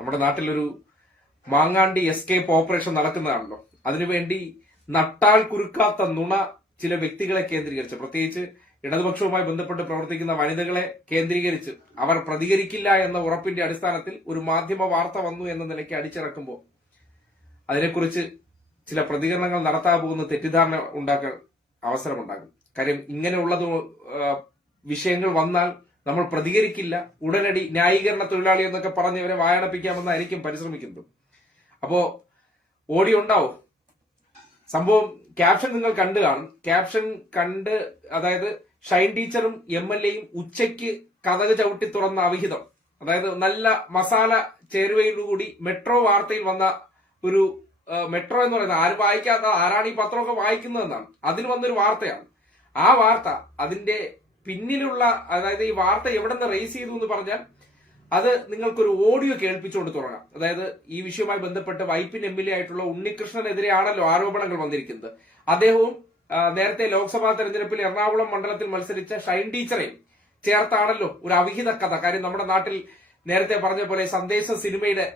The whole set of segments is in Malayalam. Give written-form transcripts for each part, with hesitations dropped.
നമ്മുടെ നാട്ടിലൊരു മാങ്ങാണ്ടി എസ്കേപ്പ് ഓപ്പറേഷൻ നടക്കുന്നതാണല്ലോ. അതിനുവേണ്ടി നട്ടാൽ കുരുക്കാത്ത നുണ ചില വ്യക്തികളെ കേന്ദ്രീകരിച്ച്, പ്രത്യേകിച്ച് ഇടതുപക്ഷവുമായി ബന്ധപ്പെട്ട് പ്രവർത്തിക്കുന്ന വനിതകളെ കേന്ദ്രീകരിച്ച് അവർ പ്രതികരിക്കില്ല എന്ന ഉറപ്പിന്റെ അടിസ്ഥാനത്തിൽ ഒരു മാധ്യമ വാർത്ത വന്നു എന്ന നിലയ്ക്ക് അടിച്ചിറക്കുമ്പോൾ അതിനെക്കുറിച്ച് ചില പ്രതികരണങ്ങൾ നടത്താൻ പോകുന്ന തെറ്റിദ്ധാരണ ഉണ്ടാക്കാൻ അവസരമുണ്ടാകും. കാര്യം ഇങ്ങനെയുള്ളത് വിഷയങ്ങൾ വന്നാൽ നമ്മൾ പ്രതികരിക്കില്ല, ഉടനടി ന്യായീകരണ തൊഴിലാളി എന്നൊക്കെ പറഞ്ഞ് ഇവരെ വായടപ്പിക്കാമെന്നായിരിക്കും പരിശ്രമിക്കുന്നത്. അപ്പോ ഓഡിയോ ഉണ്ടാവും. സംഭവം ക്യാപ്ഷൻ നിങ്ങൾ കണ്ടു കാണും. ക്യാപ്ഷൻ കണ്ട്, അതായത് ഷൈൻ ടീച്ചറും MLA-യും ഉച്ചയ്ക്ക് കതക് ചവിട്ടി തുറന്ന അവിഹിതം, അതായത് നല്ല മസാല ചേരുവയിലൂടി മെട്രോ വാർത്തയിൽ വന്ന ഒരു മെട്രോ എന്ന് പറയുന്നത് ആരും വായിക്കാത്ത, ആരാണ് ഈ പത്രമൊക്കെ വായിക്കുന്നതെന്നാണ്, അതിൽ വന്നൊരു വാർത്തയാണ്. ആ വാർത്ത, അതിന്റെ പിന്നിലുള്ള, അതായത് ഈ വാർത്ത എവിടെ നിന്ന് റേസ് ചെയ്തു എന്ന് പറഞ്ഞാൽ അത് നിങ്ങൾക്കൊരു ഓഡിയോ കേൾപ്പിച്ചുകൊണ്ട് തുടങ്ങാം. അതായത് ഈ വിഷയവുമായി ബന്ധപ്പെട്ട് വൈപ്പിൻ MLA ആയിട്ടുള്ള ഉണ്ണികൃഷ്ണനെതിരെയാണല്ലോ ആരോപണങ്ങൾ വന്നിരിക്കുന്നത്. അദ്ദേഹവും നേരത്തെ ലോക്സഭാ തെരഞ്ഞെടുപ്പിൽ എറണാകുളം മണ്ഡലത്തിൽ മത്സരിച്ച ഷൈൻ ടീച്ചറെയും ചേർത്താണല്ലോ ഒരു അവിഹിത കഥ. കാര്യം നമ്മുടെ നാട്ടിൽ നേരത്തെ പറഞ്ഞ പോലെ സന്ദേശ സിനിമയുടെ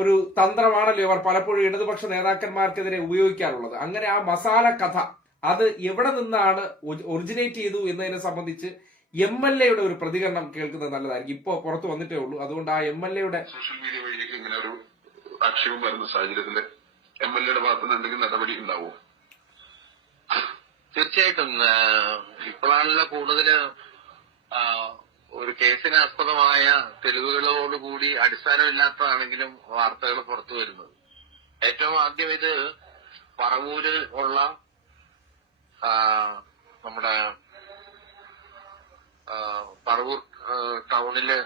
ഒരു തന്ത്രമാണല്ലോ ഇവർ പലപ്പോഴും ഇടതുപക്ഷ നേതാക്കന്മാർക്കെതിരെ ഉപയോഗിക്കാറുള്ളത്. അങ്ങനെ ആ മസാല കഥ അത് എവിടെ നിന്നാണ് ഒറിജിനേറ്റ് ചെയ്തു എന്നതിനെ സംബന്ധിച്ച് MLA-യുടെ ഒരു പ്രതികരണം കേൾക്കുന്നത് നല്ലതായിരിക്കും. ഇപ്പോ പുറത്തു വന്നിട്ടേ ഉള്ളൂ. അതുകൊണ്ട് ആ MLA-യുടെ സോഷ്യൽ മീഡിയ വഴിയൊക്കെ ഇങ്ങനെ ഒരു ആക്ഷേപം വരുന്ന സാഹചര്യത്തിൽ MLA-യുടെ ഭാഗത്ത് നിന്ന് എന്തെങ്കിലും നടപടി ഉണ്ടാവുമോ? തീർച്ചയായിട്ടും ഇപ്പോഴാണല്ലോ കൂടുതല് ഒരു കേസിന് ആസ്പദമായ തെളിവുകളോടുകൂടി അടിസ്ഥാനമില്ലാത്തതാണെങ്കിലും വാർത്തകൾ പുറത്തു വരുന്നത്. ഏറ്റവും ആദ്യം ഇത് പറവൂരിൽ ഉള്ള നമ്മുടെ പറവൂർ ടൗണില്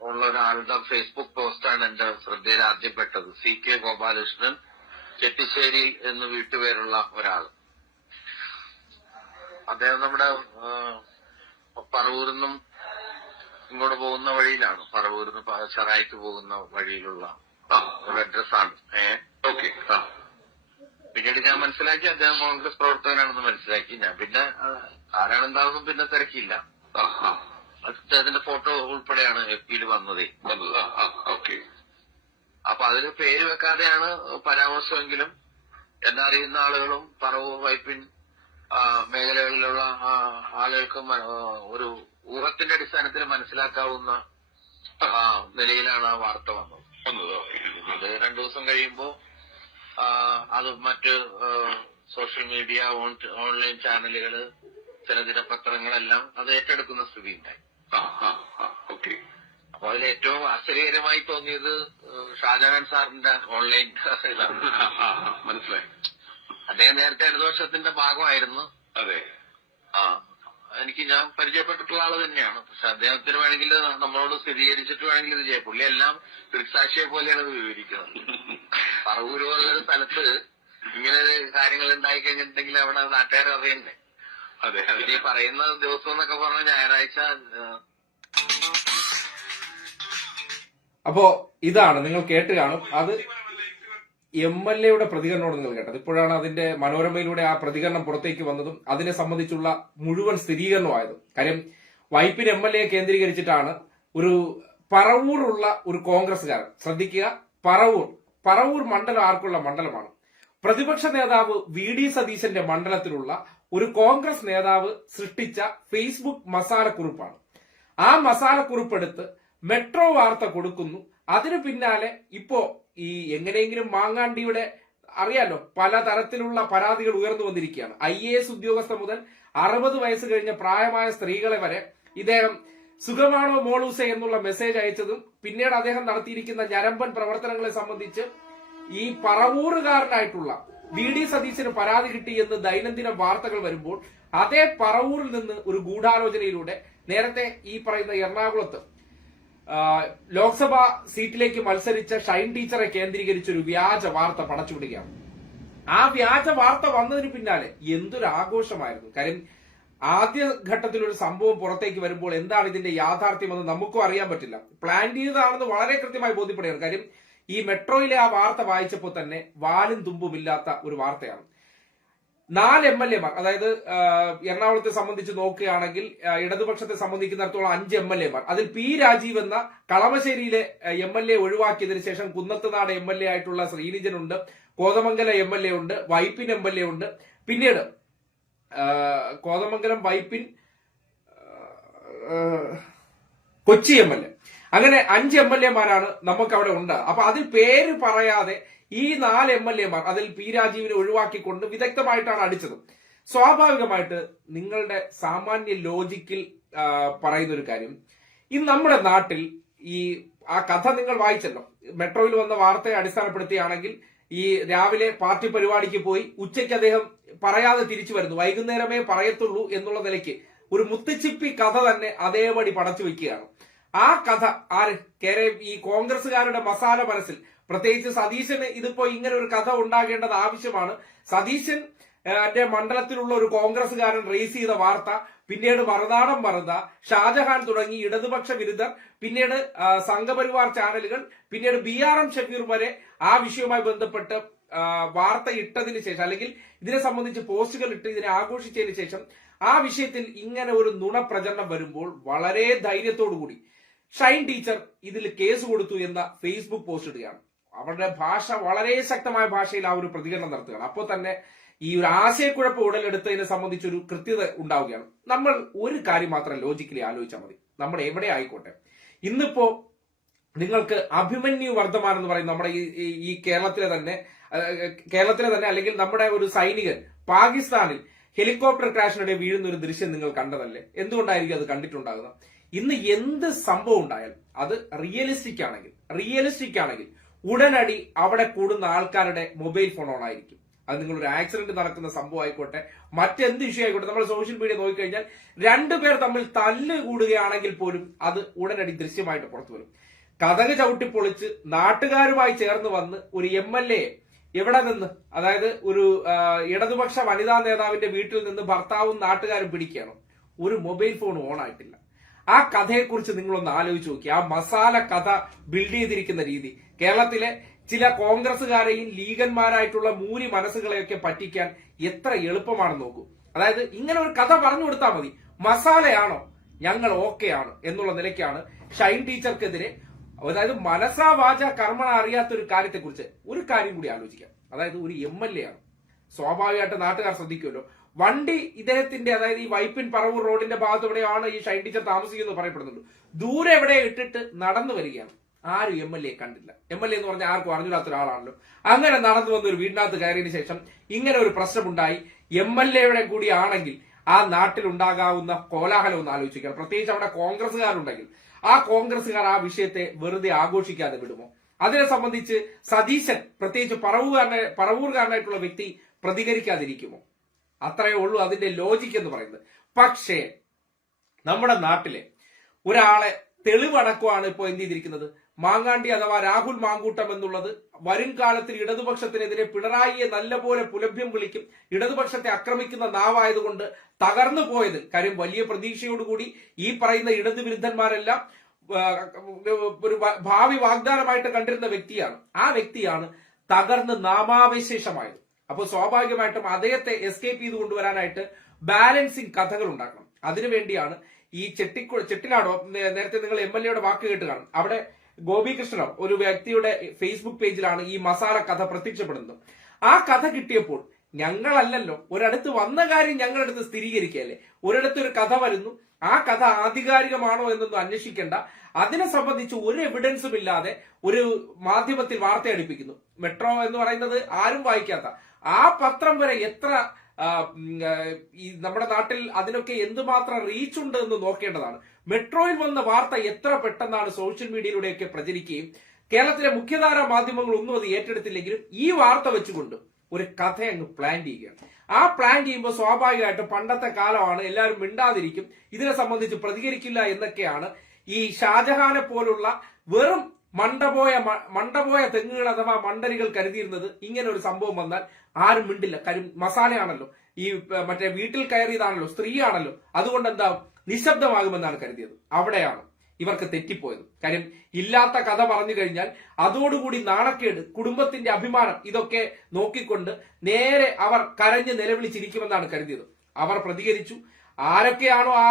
ഉള്ള ഒരാളുടെ ഫേസ്ബുക്ക് പോസ്റ്റാണ് എന്റെ ശ്രദ്ധയിൽ ആദ്യം പെട്ടത്. CK ഗോപാലകൃഷ്ണൻ, ചെട്ടിശ്ശേരി എന്ന് വീട്ടുപേരുള്ള ഒരാൾ. അദ്ദേഹം നമ്മുടെ പറവൂരിൽ നിന്നും ഇങ്ങോട്ട് പോകുന്ന വഴിയിലാണ്, പറവൂരിൽ നിന്ന് ചെറായിക്ക് പോകുന്ന വഴിയിലുള്ള ഒരു അഡ്രസ്സാണ്. ഓക്കെ. പിന്നീട് ഞാൻ മനസ്സിലാക്കി അദ്ദേഹം കോൺഗ്രസ് പ്രവർത്തകനാണെന്ന് മനസ്സിലാക്കി. ഞാൻ പിന്നെ ആരാണെന്താണെന്നും പിന്നെ തിരക്കിയില്ല. അദ്ദേഹത്തിന്റെ ഫോട്ടോ ഉൾപ്പെടെയാണ് FB-യിൽ വന്നത്. അപ്പൊ അതിന് പേര് വെക്കാതെയാണ് പരാമർശമെങ്കിലും എന്നെ അറിയുന്ന ആളുകളും പറവൂർ വൈപ്പിൻ മേഖലകളിലുള്ള ആളുകൾക്കും ഒരു ഊഹത്തിന്റെ അടിസ്ഥാനത്തിൽ മനസ്സിലാക്കാവുന്ന നിലയിലാണ് ആ വാർത്ത വന്നത്. ഇത് 2 ദിവസം കഴിയുമ്പോ അത് മറ്റ് സോഷ്യൽ മീഡിയ, ഓൺലൈൻ ചാനലുകള്, ചില ദിനപത്രങ്ങളെല്ലാം അത് ഏറ്റെടുക്കുന്ന സ്ഥിതി ഉണ്ടായി. അപ്പൊ അതിൽ ഏറ്റവും ആശ്ചര്യകരമായി തോന്നിയത് ഷാജഹാൻ സാറിന്റെ ഓൺലൈൻ ഇതാണ്. മനസ്സിലായി. അദ്ദേഹം നേരത്തെ ഇടതുപക്ഷത്തിന്റെ ഭാഗമായിരുന്നു. അതെ. എനിക്ക് ഞാൻ പരിചയപ്പെട്ടിട്ടുള്ള ആള് തന്നെയാണ്. പക്ഷെ അദ്ദേഹത്തിന് വേണമെങ്കിൽ നമ്മളോട് സ്ഥിരീകരിച്ചിട്ട് വേണമെങ്കിൽ ഇത് ചെയ്യാം. പുള്ളി എല്ലാം ദൃക്സാക്ഷിയെ പോലെയാണ് ഇത് വിവരിക്കുന്നത്. പറവൂര് പോലൊരു സ്ഥലത്ത് ഇങ്ങനെ കാര്യങ്ങൾ ഉണ്ടായി കഴിഞ്ഞിട്ടുണ്ടെങ്കിൽ അവിടെ നാട്ടുകാർ അറിയണ്ടേ. അതെ. ഈ പറയുന്ന ദിവസം എന്നൊക്കെ പറഞ്ഞ ഞായറാഴ്ച. അപ്പോ ഇതാണ് നിങ്ങൾ കേട്ട് കാണും. അത് MLA-യുടെ പ്രതികരണമാണ് നിങ്ങൾ കേട്ടത്. ഇപ്പോഴാണ് അതിന്റെ മനോരമയിലൂടെ ആ പ്രതികരണം പുറത്തേക്ക് വന്നതും അതിനെ സംബന്ധിച്ചുള്ള മുഴുവൻ സ്ഥിരീകരണമായതും. കാര്യം വൈപ്പിൻ MLA കേന്ദ്രീകരിച്ചിട്ടാണ് ഒരു പറവൂറുള്ള ഒരു കോൺഗ്രസ്സുകാരൻ, ശ്രദ്ധിക്കുക, പറവൂർ മണ്ഡലം ആർക്കുള്ള മണ്ഡലമാണ്? പ്രതിപക്ഷ നേതാവ് VD സതീശന്റെ മണ്ഡലത്തിലുള്ള ഒരു കോൺഗ്രസ് നേതാവ് സൃഷ്ടിച്ച ഫേസ്ബുക്ക് മസാലക്കുറിപ്പാണ്. ആ മസാലക്കുറിപ്പെടുത്ത് മെട്രോ വാർത്ത കൊടുക്കുന്നു. അതിനു പിന്നാലെ ഇപ്പോ ഈ എങ്ങനെയെങ്കിലും മാങ്ങാണ്ടിയുടെ അറിയാലോ പലതരത്തിലുള്ള പരാതികൾ ഉയർന്നു വന്നിരിക്കുകയാണ്. IAS ഉദ്യോഗസ്ഥ മുതൽ 60 വയസ്സ് കഴിഞ്ഞ പ്രായമായ സ്ത്രീകളെ വരെ ഇദ്ദേഹം സുഖമാണോ മോളൂസെ എന്നുള്ള മെസ്സേജ് അയച്ചതും പിന്നീട് അദ്ദേഹം നടത്തിയിരിക്കുന്ന ഞരമ്പൻ പ്രവർത്തനങ്ങളെ സംബന്ധിച്ച് ഈ പറവൂറുകാരനായിട്ടുള്ള VD സതീശന് പരാതി കിട്ടി എന്ന് ദൈനംദിന വാർത്തകൾ വരുമ്പോൾ അതേ പറവൂരിൽ നിന്ന് ഒരു ഗൂഢാലോചനയിലൂടെ നേരത്തെ ഈ പറയുന്ന എറണാകുളത്ത് ലോക്സഭാ സീറ്റിലേക്ക് മത്സരിച്ച ഷൈൻ ടീച്ചറെ കേന്ദ്രീകരിച്ച് ഒരു വ്യാജ വാർത്ത പടച്ചുവിടുകയാണ്. ആ വ്യാജ വാർത്ത വന്നതിന് പിന്നാലെ എന്തൊരു ആഘോഷമായിരുന്നു. കാര്യം ആദ്യ ഘട്ടത്തിൽ ഒരു സംഭവം പുറത്തേക്ക് വരുമ്പോൾ എന്താണ് ഇതിന്റെ യാഥാർത്ഥ്യമെന്ന് നമുക്കും അറിയാൻ പറ്റില്ല. പ്ലാൻ ചെയ്തതാണെന്ന് വളരെ കൃത്യമായി ബോധ്യപ്പെടുകയാണ്. കാര്യം ഈ മെട്രോയിലെ ആ വാർത്ത വായിച്ചപ്പോൾ തന്നെ വാലും തുമ്പുമില്ലാത്ത ഒരു വാർത്തയാണ്. 4 MLA-മാർ, അതായത് എറണാകുളത്തെ സംബന്ധിച്ച് നോക്കുകയാണെങ്കിൽ ഇടതുപക്ഷത്തെ സംബന്ധിക്കുന്നിടത്തോളം 5 MLA-മാർ, അതിൽ പി രാജീവ് എന്ന കളമശ്ശേരിയിലെ MLA ഒഴിവാക്കിയതിനു ശേഷം കുന്നത്തുനാട് MLA ആയിട്ടുള്ള ശ്രീനിജൻ ഉണ്ട്, കോതമംഗലം MLA ഉണ്ട്, വൈപ്പിൻ MLA ഉണ്ട്, പിന്നീട് കോതമംഗലം, വൈപ്പിൻ, കൊച്ചി MLA, അങ്ങനെ 5 MLA-മാരാണ് നമുക്ക് അവിടെ ഉണ്ട്. അപ്പൊ അതിൽ പേര് പറയാതെ ഈ 4 MLA-മാർ, അതിൽ പി രാജീവിനെ ഒഴിവാക്കിക്കൊണ്ട് വിദഗ്ധമായിട്ടാണ് അടിച്ചത്. സ്വാഭാവികമായിട്ട് നിങ്ങളുടെ സാമാന്യ ലോജിക്കിൽ പറയുന്ന ഒരു കാര്യം, ഇന്ന് നമ്മുടെ നാട്ടിൽ ആ കഥ നിങ്ങൾ വായിച്ചല്ലോ, മെട്രോയിൽ വന്ന വാർത്തയെ അടിസ്ഥാനപ്പെടുത്തിയാണെങ്കിൽ ഈ രാവിലെ പാർട്ടി പരിപാടിക്ക് പോയി ഉച്ചയ്ക്ക് അദ്ദേഹം പറയാതെ തിരിച്ചു വരുന്നു, വൈകുന്നേരമേ പറയത്തുള്ളൂ എന്നുള്ള നിലയ്ക്ക് ഒരു മുത്തുച്ചിപ്പി കഥ തന്നെ അതേപടി പടച്ചു വെക്കുകയാണ്. ആ കഥ ഈ കോൺഗ്രസുകാരുടെ മസാല മനസ്സിൽ, പ്രത്യേകിച്ച് സതീശന് ഇതിപ്പോ ഇങ്ങനെ ഒരു കഥ ഉണ്ടാകേണ്ടത് ആവശ്യമാണ്. സതീശൻ മണ്ഡലത്തിലുള്ള ഒരു കോൺഗ്രസുകാരൻ റേസ് ചെയ്ത വാർത്ത, പിന്നീട് മറുനാടൻ മറുത, ഷാജഹാൻ തുടങ്ങി ഇടതുപക്ഷ വിരുദ്ധർ, പിന്നീട് സംഘപരിവാർ ചാനലുകൾ, പിന്നീട് BRM ഷഫീർ വരെ ആ വിഷയവുമായി ബന്ധപ്പെട്ട് വാർത്ത ഇട്ടതിന് ശേഷം, അല്ലെങ്കിൽ ഇതിനെ സംബന്ധിച്ച് പോസ്റ്റുകൾ ഇട്ട് ഇതിനെ ആഘോഷിച്ചതിന് ശേഷം ആ വിഷയത്തിൽ ഇങ്ങനെ ഒരു നുണ പ്രചരണം വരുമ്പോൾ വളരെ ധൈര്യത്തോടുകൂടി ഷൈൻ ടീച്ചർ ഇതിൽ കേസ് കൊടുത്തു എന്ന ഫേസ്ബുക്ക് പോസ്റ്റ് ഇടുകയാണ്. അവരുടെ ഭാഷ വളരെ ശക്തമായ ഭാഷയിൽ ആ ഒരു പ്രതികരണം നടത്തുകയാണ്. അപ്പോൾ തന്നെ ഈ ഒരു ആശയക്കുഴപ്പം ഉടലെടുത്തതിനെ സംബന്ധിച്ചൊരു കൃത്യത ഉണ്ടാവുകയാണ്. നമ്മൾ ഒരു കാര്യം മാത്രം ലോജിക്കലി ആലോചിച്ചാൽ മതി, നമ്മൾ എവിടെ ആയിക്കോട്ടെ, ഇന്നിപ്പോ നിങ്ങൾക്ക് അഭിമന്യു വർദ്ധമാൻ എന്ന് പറയുന്ന നമ്മുടെ ഈ കേരളത്തിലെ തന്നെ അല്ലെങ്കിൽ നമ്മുടെ ഒരു സൈനികൻ പാകിസ്ഥാനിൽ ഹെലികോപ്റ്റർ ക്രാഷിനിടെ വീഴുന്ന ഒരു ദൃശ്യം നിങ്ങൾ കണ്ടതല്ലേ? എന്തുകൊണ്ടായിരിക്കും അത് കണ്ടിട്ടുണ്ടാകുന്നത്? ഇന്ന് എന്ത് സംഭവം ഉണ്ടായാലും അത് റിയലിസ്റ്റിക് ആണെങ്കിൽ ഉടനടി അവിടെ കൂടുന്ന ആൾക്കാരുടെ മൊബൈൽ ഫോൺ ഓൺ ആയിരിക്കും. അത് നിങ്ങളൊരു ആക്സിഡന്റ് നടക്കുന്ന സംഭവം ആയിക്കോട്ടെ, മറ്റെന്ത് ഇഷ്യൂ ആയിക്കോട്ടെ, നമ്മൾ സോഷ്യൽ മീഡിയ നോക്കിക്കഴിഞ്ഞാൽ 2 പേർ തമ്മിൽ തല്ല് കൂടുകയാണെങ്കിൽ പോലും അത് ഉടനടി ദൃശ്യമായിട്ട് പുറത്തു വരും. കതക് ചവിട്ടിപ്പൊളിച്ച് നാട്ടുകാരുമായി ചേർന്ന് വന്ന് ഒരു MLA എവിടെ നിന്ന്, അതായത് ഒരു ഇടതുപക്ഷ വനിതാ നേതാവിന്റെ വീട്ടിൽ നിന്ന് ഭർത്താവും നാട്ടുകാരും പിടിക്കുകയാണ്. ഒരു മൊബൈൽ ഫോൺ ഓൺ ആയിട്ടില്ല. ആ കഥയെക്കുറിച്ച് നിങ്ങളൊന്ന് ആലോചിച്ച് നോക്കി. ആ മസാല കഥ ബിൽഡ് ചെയ്തിരിക്കുന്ന രീതി, കേരളത്തിലെ ചില കോൺഗ്രസുകാരെയും ലീഗന്മാരായിട്ടുള്ള മൂരി മനസ്സുകളെയൊക്കെ പറ്റിക്കാൻ എത്ര എളുപ്പമാണെന്ന് നോക്കൂ. അതായത് ഇങ്ങനെ ഒരു കഥ പറഞ്ഞു കൊടുത്താൽ മതി, മസാലയാണോ, ഞങ്ങൾ ഓക്കെയാണ് എന്നുള്ള നിലയ്ക്കാണ് ഷൈൻ ടീച്ചർക്കെതിരെ, അതായത് മനസാ വാച കർമ്മണ അറിയാത്ത ഒരു കാര്യത്തെക്കുറിച്ച് ഒരു കാര്യം കൂടി ആലോചിക്കാം. അതായത് ഒരു MLA ആണ്, സ്വാഭാവികമായിട്ട് നാട്ടുകാർ ശ്രദ്ധിക്കുമല്ലോ. വണ്ടി ഇദ്ദേഹത്തിന്റെ, അതായത് ഈ വൈപ്പിൻ പറവൂർ റോഡിന്റെ ഭാഗത്ത് എവിടെയാണ് ഈ ഷൈൻ ടീച്ചർ താമസിക്കുന്നത് പറയപ്പെടുന്നുണ്ട്. ദൂരെ എവിടെ ഇട്ടിട്ട് നടന്നു വരികയാണ്. ആരും MLA കണ്ടില്ല. MLA എന്ന് പറഞ്ഞാൽ ആർക്കും അറിഞ്ഞില്ലാത്ത ഒരാളാണല്ലോ. അങ്ങനെ നടന്നു വന്ന ഒരു വീടിനകത്ത് കയറിയതിനു ശേഷം ഇങ്ങനെ ഒരു പ്രശ്നമുണ്ടായി. MLA-യുടെ കൂടി ആണെങ്കിൽ ആ നാട്ടിൽ ഉണ്ടാകാവുന്ന കോലാഹലം ഒന്ന് ആലോചിക്കണം. പ്രത്യേകിച്ച് അവിടെ കോൺഗ്രസുകാരുണ്ടെങ്കിൽ ആ കോൺഗ്രസുകാർ ആ വിഷയത്തെ വെറുതെ ആഘോഷിക്കാതെ വിടുമോ? അതിനെ സംബന്ധിച്ച് സതീശൻ, പ്രത്യേകിച്ച് പറവൂർകാരനായിട്ടുള്ള വ്യക്തി പ്രതികരിക്കാതിരിക്കുമോ? അത്രയേ ഉള്ളൂ അതിന്റെ ലോജിക്ക് എന്ന് പറയുന്നത്. പക്ഷേ നമ്മുടെ നാട്ടിലെ ഒരാളെ തെളിവടക്കമാണ് ഇപ്പോൾ എന്ത് ചെയ്തിരിക്കുന്നത്? മാങ്ങാണ്ടി അഥവാ രാഹുൽ മാങ്കൂട്ടം എന്നുള്ളത് വരും കാലത്തിൽ ഇടതുപക്ഷത്തിനെതിരെ പിണറായിയെ നല്ലപോലെ പുലഭ്യം വിളിക്കും, ഇടതുപക്ഷത്തെ ആക്രമിക്കുന്ന നാവായതുകൊണ്ട് തകർന്നു പോയതിൽ കാര്യം വലിയ പ്രതീക്ഷയോടുകൂടി ഈ പറയുന്ന ഇടതുവിരുദ്ധന്മാരെല്ലാം ഒരു ഭാവി വാഗ്ദാനമായിട്ട് കണ്ടിരുന്ന വ്യക്തിയാണ്. ആ വ്യക്തിയാണ് തകർന്ന് നാമാവശേഷമായത്. അപ്പോൾ സ്വാഭാവികമായിട്ടും അദ്ദേഹത്തെ എസ്കേപ്പ് ചെയ്ത് കൊണ്ടുവരാനായിട്ട് ബാലൻസിങ് കഥകൾ ഉണ്ടാക്കണം. അതിനുവേണ്ടിയാണ് ഈ ചെട്ടിനാടോ, നേരത്തെ നിങ്ങൾ MLA-യുടെ വാക്ക് കേട്ട് കാണും, അവിടെ ഗോപികൃഷ്ണനോ ഒരു വ്യക്തിയുടെ ഫേസ്ബുക്ക് പേജിലാണ് ഈ മസാല കഥ പ്രത്യക്ഷപ്പെടുന്നത്. ആ കഥ കിട്ടിയപ്പോൾ ഞങ്ങളല്ലല്ലോ, ഒരിടത്ത് വന്ന കാര്യം ഞങ്ങളടുത്ത് സ്ഥിരീകരിക്കുകയല്ലേ. ഒരിടത്തൊരു കഥ വരുന്നു, ആ കഥ ആധികാരികമാണോ എന്നൊന്നും അന്വേഷിക്കേണ്ട, അതിനെ സംബന്ധിച്ച് ഒരു എവിഡൻസും ഇല്ലാതെ ഒരു മാധ്യമത്തിൽ വാർത്ത അടുപ്പിക്കുന്നു. മെട്രോ എന്ന് പറയുന്നത് ആരും വായിക്കാത്ത ആ പത്രം വരെ എത്ര ഈ നമ്മുടെ നാട്ടിൽ അതിനൊക്കെ എന്തുമാത്രം റീച്ച് ഉണ്ട് എന്ന് നോക്കേണ്ടതാണ്. മെട്രോയിൽ വന്ന വാർത്ത എത്ര പെട്ടെന്നാണ് സോഷ്യൽ മീഡിയയിലൂടെയൊക്കെ പ്രചരിക്കുകയും കേരളത്തിലെ മുഖ്യധാരാ മാധ്യമങ്ങൾ ഒന്നും അത് ഏറ്റെടുത്തില്ലെങ്കിലും ഈ വാർത്ത വെച്ചുകൊണ്ട് ഒരു കഥ അങ്ങ് പ്ലാൻ ചെയ്യുകയാണ്. ആ പ്ലാൻ ചെയ്യുമ്പോൾ സ്വാഭാവികമായിട്ടും പണ്ടത്തെ കാലമാണ്, എല്ലാവരും മിണ്ടാതിരിക്കും, ഇതിനെ സംബന്ധിച്ച് പ്രതികരിക്കില്ല എന്നൊക്കെയാണ് ഈ ഷാജഹാനെ പോലുള്ള വെറും മണ്ടപോയ തെങ്ങുകൾ അഥവാ മണ്ടരികൾ കരുതിയിരുന്നത്. ഇങ്ങനെ ഒരു സംഭവം വന്നാൽ ആരും മിണ്ടില്ല, കാര്യം മസാലയാണല്ലോ, ഈ മറ്റേ വീട്ടിൽ കയറിയതാണല്ലോ, സ്ത്രീയാണല്ലോ, അതുകൊണ്ട് എന്താ നിശബ്ദമാകുമെന്നാണ് കരുതിയത്. അവിടെയാണ് ഇവർക്ക് തെറ്റിപ്പോയത്. കാര്യം ഇല്ലാത്ത കഥ പറഞ്ഞു കഴിഞ്ഞാൽ അതോടുകൂടി നാണക്കേട്, കുടുംബത്തിന്റെ അഭിമാനം ഇതൊക്കെ നോക്കിക്കൊണ്ട് നേരെ അവർ കരഞ്ഞ് നിലവിളിച്ചിരിക്കുമെന്നാണ് കരുതിയത്. അവർ പ്രതികരിച്ചു. ആരൊക്കെയാണോ ആ